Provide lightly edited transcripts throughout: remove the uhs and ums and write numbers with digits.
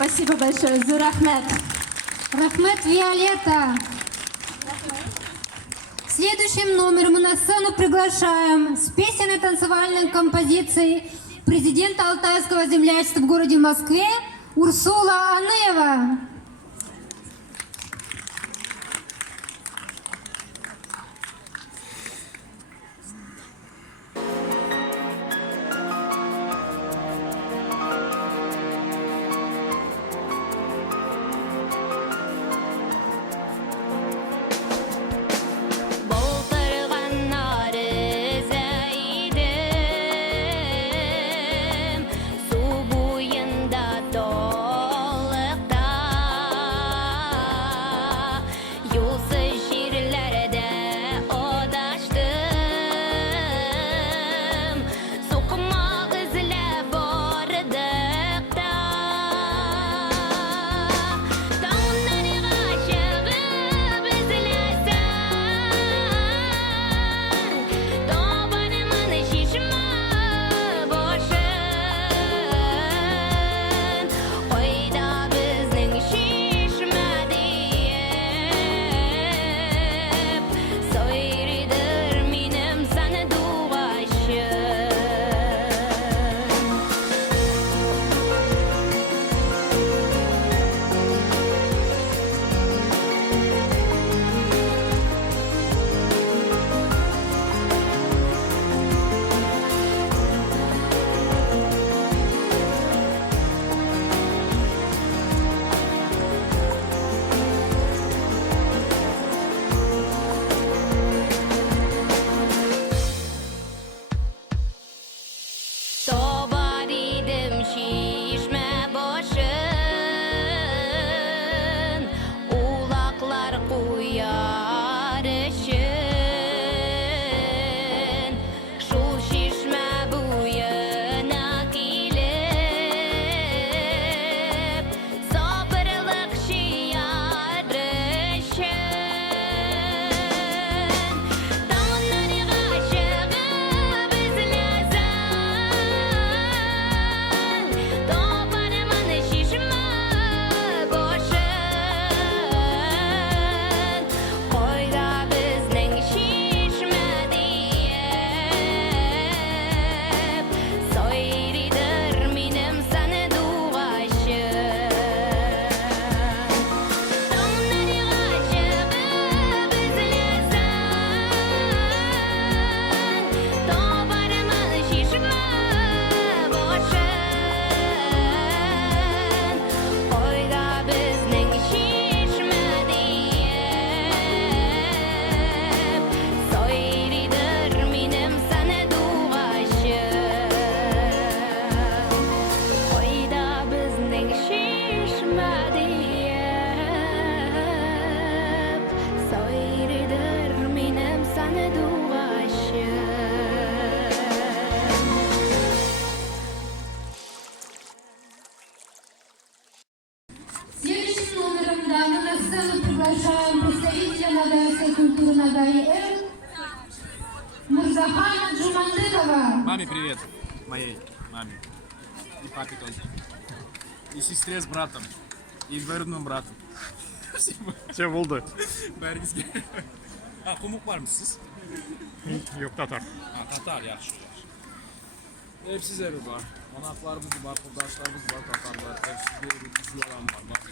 Спасибо большое, Зурахмет. Рахмет Виолетта. Следующим номером мы на сцену приглашаем с песенной танцевальной композицией президента Алтайского землячества в городе Москве Урсула Анеева. ayrıdır benim sana duaşım. Следующим номером, да, мы на сцену приглашаем представителя Ногайской культуры Ногай-М Мурзахана Джумандынова. Маме привет. Моей маме. И папе тоже. И сестре с братом. И двоюродному брату. Şey oldu. Bergizge. Ha, kumuk var mı siz? Yok Tatar. Ha, Tatar yaxşı. Hepsizleri var. Manaklarımız var, kurdaşlarımız var, Tatarlar. Hepsi bir yalan var. Bak.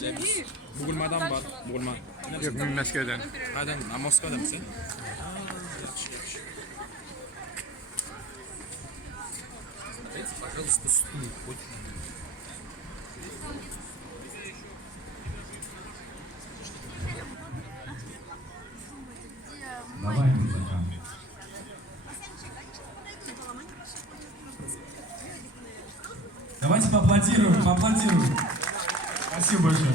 Hepsi. Bugulmadan var. Bugulma. Yok Moskova'dan. Hadi, ha, Moskova'da mısın? Yaxşı, yaxşı. Evet, пожалуйста, стул. Давай, музыка. Давайте поаплодируем, поаплодируем. Спасибо большое.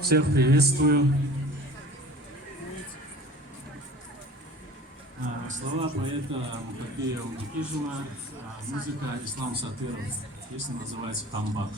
Всех приветствую. Слова поэта Мухапия Умбекижева, музыка Ислам Сатыров. Песня называется «Тамбак».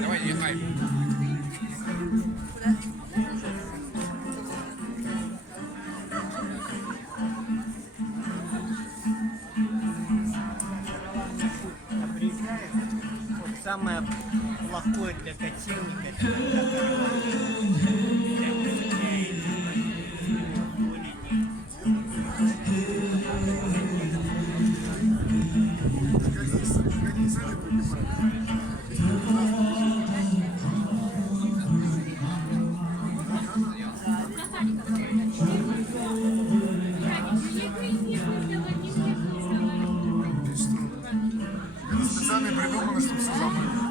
Давай, ехай. Приезжает, вот самое плохое для котельника это когда Специально придумано, чтобы все забыли.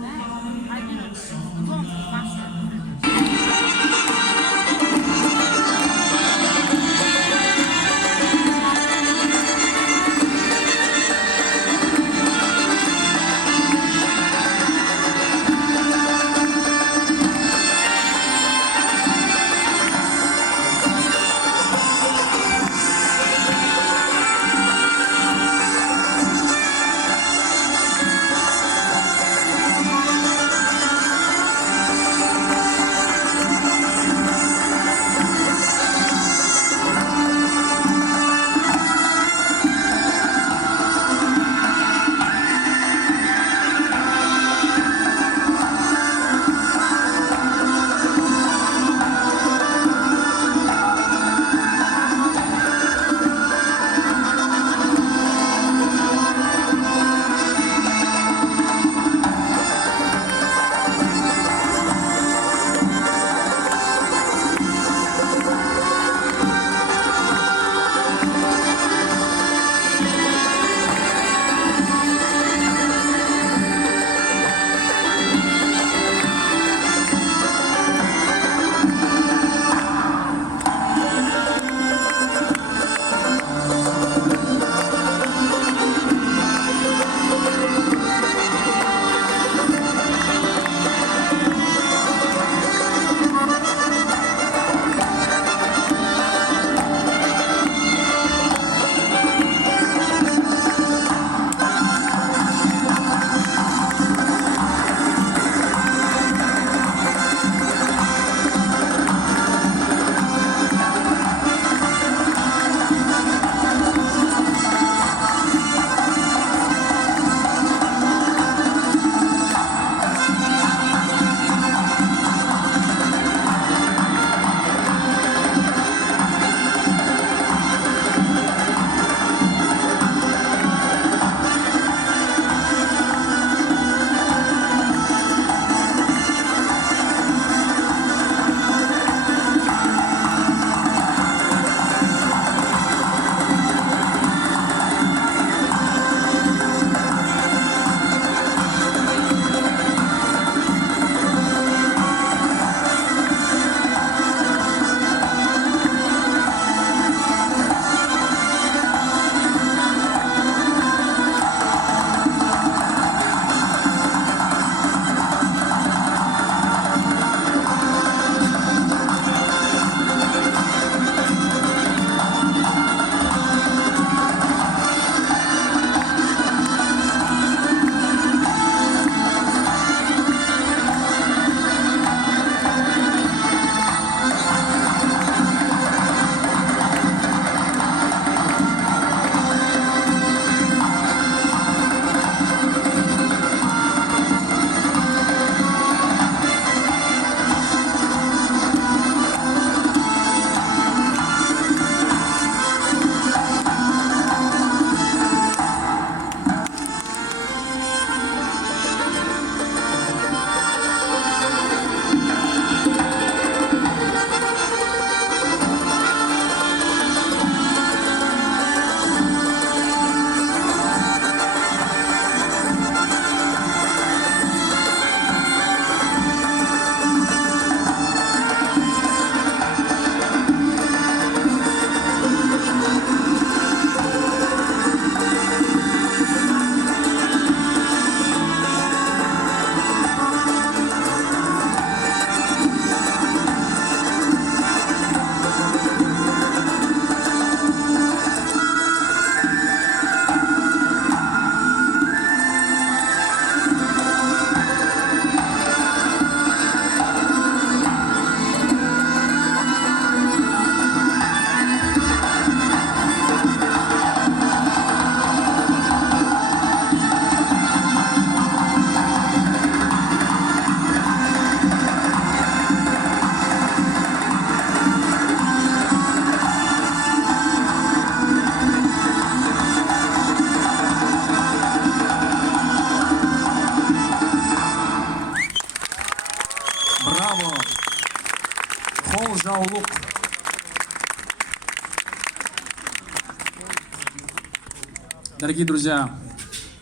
Дорогие друзья,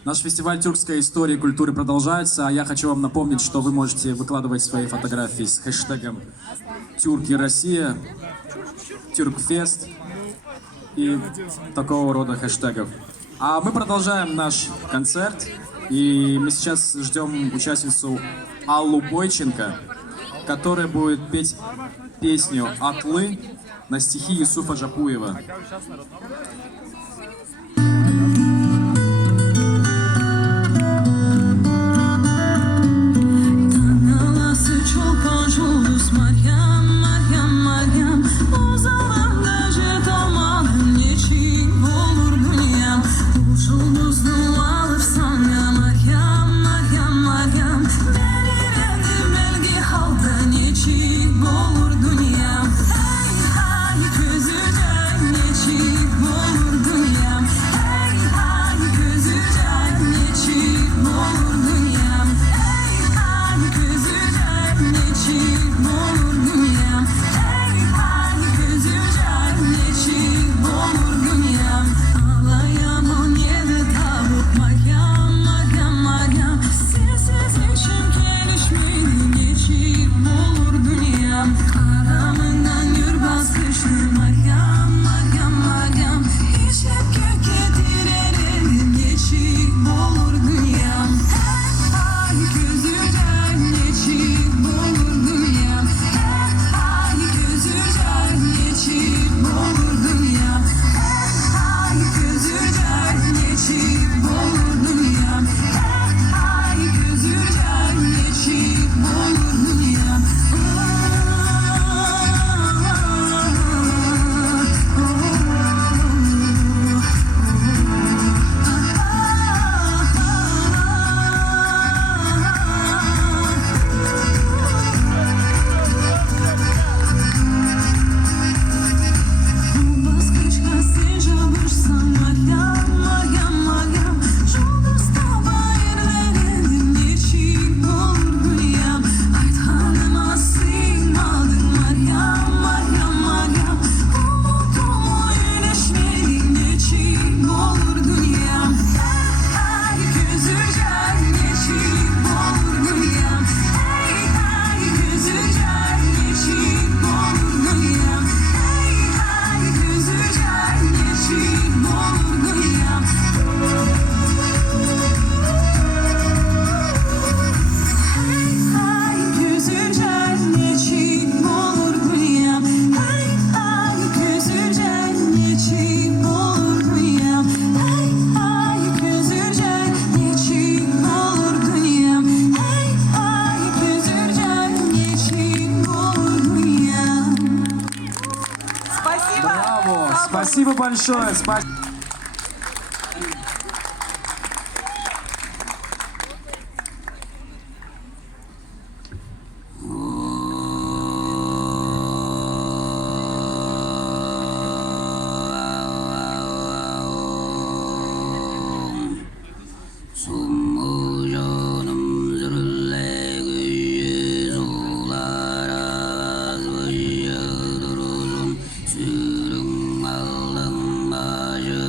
наш фестиваль тюркской истории и культуры продолжается, а я хочу вам напомнить, что вы можете выкладывать свои фотографии с хэштегом «Тюрки Россия», «Тюркфест» и такого рода хэштегов. А мы продолжаем наш концерт, и мы сейчас ждем участницу Аллу Бойченко, которая будет петь песню «Атлы» на стихи Юсуфа Жапуева. Спасибо большое. Sürün alın başı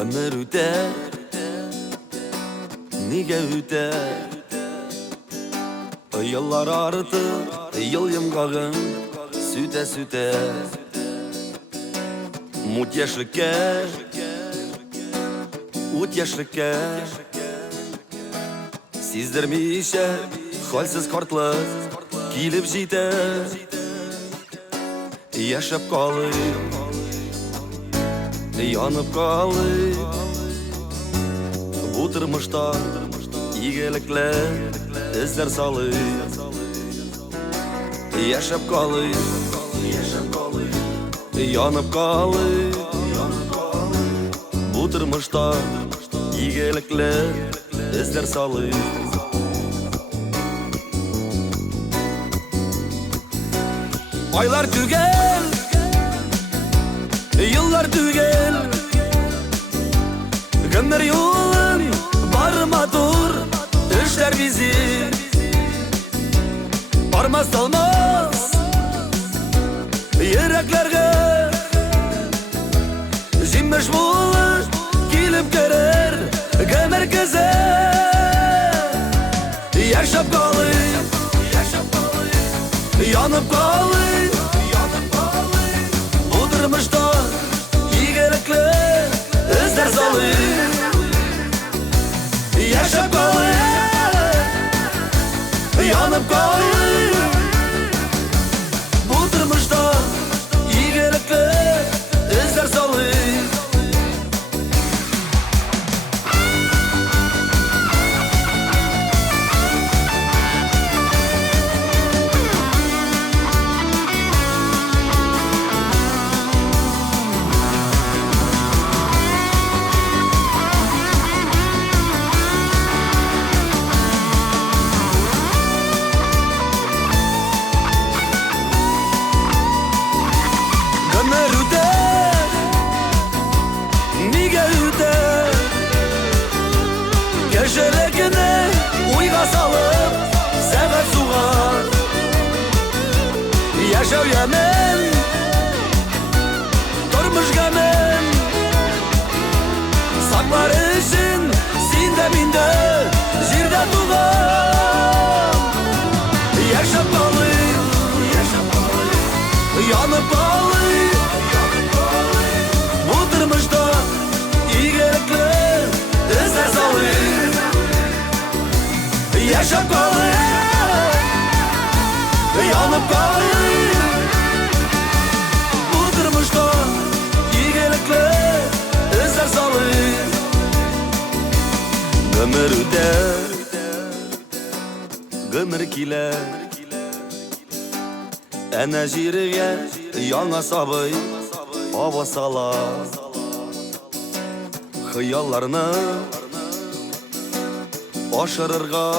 Ömür üter, niye üter? Yıllar ardı, yıl yımgağın süte süte. Mut yaşlıkke, ut yaşlıkke. Sizdirmişe, halsiz kartlı, kilip jite. Yaşap kalı, yanıp kalı. Bu tırmışta iyilikle izler salı. Yaşap kalı, yanıp kalı. Bu tırmışta iyilikle izler salı. Aylar tügel, yıllar tügel. Gömer yolun barma dur, işler bizi barmaz salmaz yüreklerge. Jimmiş bulur, kilip gerer gömer keze. Yaşap kalı, yanıp kalı. Bu durmuşta iyilikle izler salı. Yaşap kalı, yanıp kalı. Bu durmuşta iyilikle izler salı. Gecelikini uyga salıp sever suğar. Yaşav yemin, durmuş gemin. Saklar için sinde minde jirde tuğam. Yaşap kalı, yanıp kalı. Bu durmuşta iyilikle izler salı. Yaşap kalı, yanıp kalı. Bu durmuşta iyilikle izler salı. Gömür üter, gömür kiler. Enerjiye yana sabıy hava salar. Hıyallarını aşırırga.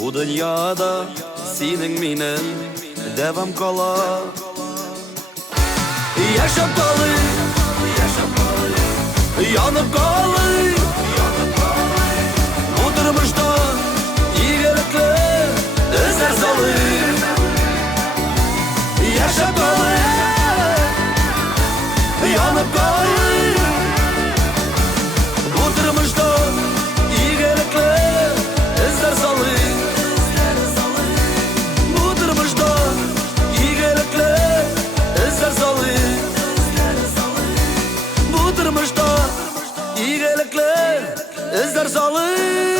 Bu dünyada senin minin devam kala. Yaşap kalı, yanıp kalı. Bu durmuşta iyilikle izler salı. Sizler salın